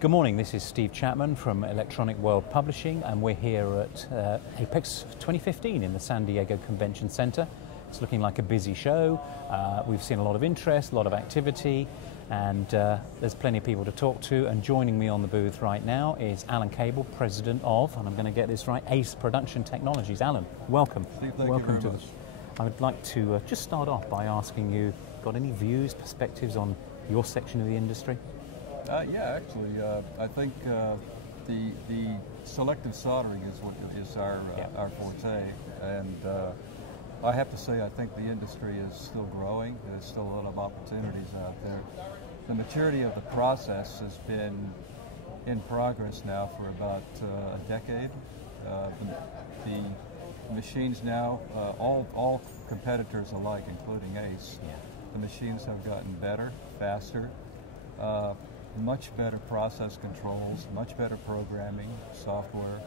Good morning, this is Steve Chapman from Electronic World Publishing, and we're here at APEX 2015 in the San Diego Convention Center. It's looking like a busy show. We've seen a lot of interest, a lot of activity, and there's plenty of people to talk to. And joining me on the booth right now is Alan Cable, president of, and I'm going to get this right, ACE Production Technologies. Alan, welcome. Steve, thank welcome you very much. I would like to just start off by asking you, got any views, perspectives on your section of the industry? Yeah, actually, I think the selective soldering is what is our forte, and I have to say I think the industry is still growing. There's still a lot of opportunities out there. The maturity of the process has been in progress now for about a decade. The machines now, all competitors alike, including ACE, the machines have gotten better, faster. Much better process controls, much better programming, software.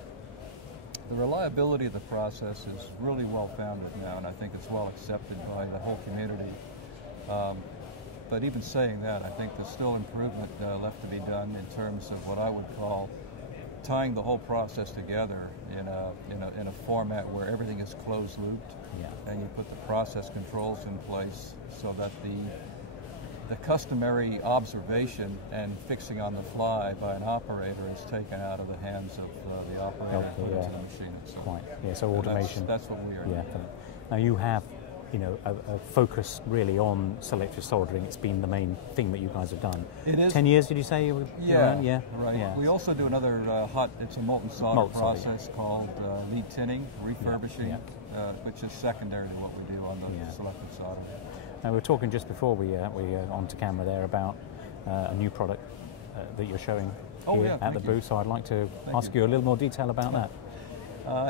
The reliability of the process is really well founded now, and I think it's well accepted by the whole community. But even saying that, I think there's still improvement left to be done in terms of what I would call tying the whole process together in a format where everything is closed looped, and you put the process controls in place so that the customary observation and fixing on the fly by an operator is taken out of the hands of the operator and put into the machine itself. Quite. Yeah, so automation. That's what we are doing. Now you have, a focus really on selective soldering. It's been the main thing that you guys have done. It is. 10 years, did you say? Yeah, right. Yeah. We also do another it's a molten solder process called lead tinning, refurbishing, which is secondary to what we do on the selective soldering. Now, we were talking just before we onto camera there about a new product that you're showing here at the booth, so I'd like to ask you a little more detail about that.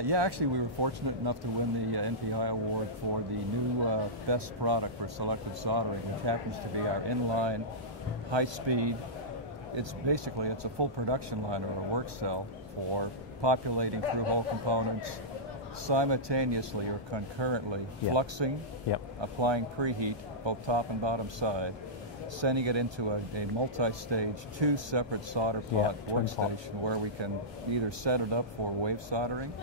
Yeah, actually we were fortunate enough to win the NPI award for the new best product for selective soldering, which happens to be our inline, high-speed. It's a full production line or a work cell for populating through-hole components, simultaneously or concurrently fluxing, applying preheat both top and bottom side, sending it into a multi-stage, two separate solder pot workstation where we can either set it up for wave soldering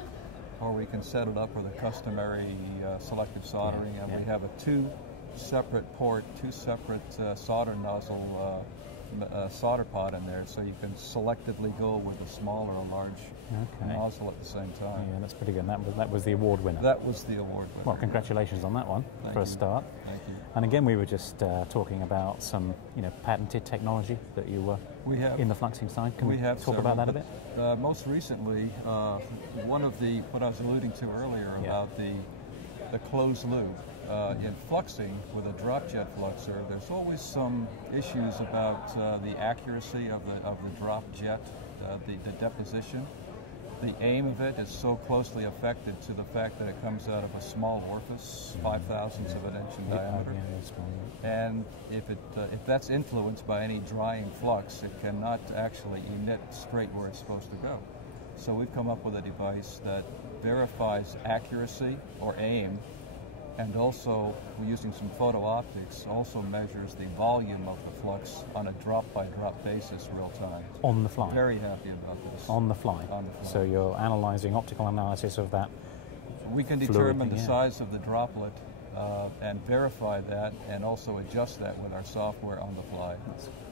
or we can set it up for the customary selective soldering, and we have a two separate solder nozzle solder pot in there, so you can selectively go with a small or a large nozzle at the same time. Yeah, that's pretty good. And that was the award winner. That was the award winner. Well, congratulations on that one for a start. Thank you. And again, we were just talking about some patented technology that you were in the fluxing side. Can we talk about that a bit? Most recently, one of what I was alluding to earlier about the closed loop. In fluxing with a drop jet fluxer, there's always some issues about the accuracy of the drop jet, the deposition. The aim of it is so closely affected to the fact that it comes out of a small orifice, 0.005 of an inch in diameter. And if that's influenced by any drying flux, it cannot actually emit straight where it's supposed to go. So we've come up with a device that verifies accuracy or aim, and also, we're using some photo optics, also measures the volume of the flux on a drop-by-drop basis real time. On the fly? Very happy about this. On the fly? On the fly. So you're analyzing optical analysis of that We can determine the size of the droplet and verify that, and also adjust that with our software on the fly.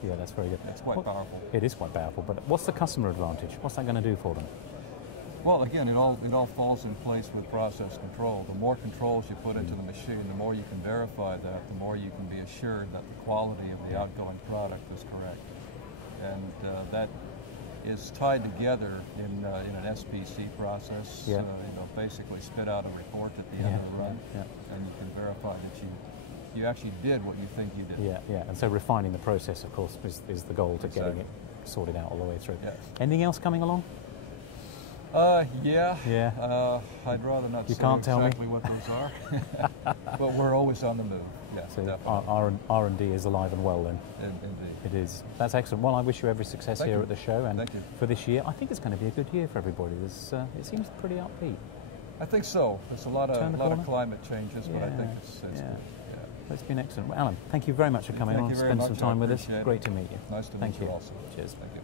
That's very good. It's quite powerful. It is quite powerful, but what's the customer advantage? What's that going to do for them? Well, again, it all falls in place with process control. The more controls you put into the machine, the more you can verify that, the more you can be assured that the quality of the outgoing product is correct. And that is tied together in an SPC process. Basically spit out a report at the end of the run, and you can verify that you actually did what you think you did. And so refining the process, of course, is the goal to getting it sorted out all the way through. Anything else coming along? I'd rather not say exactly what those are, but we're always on the move. So R&D is alive and well then. Indeed. It is. That's excellent. Well, I wish you every success here at the show, and Thank you. For this year, I think it's going to be a good year for everybody. It seems pretty upbeat. I think so. There's a lot of climate changes, but I think it's good. It's been excellent. Well, Alan, thank you very much for coming on and spending some time with us. Great to meet you. Nice to meet you also. Cheers. Thank you.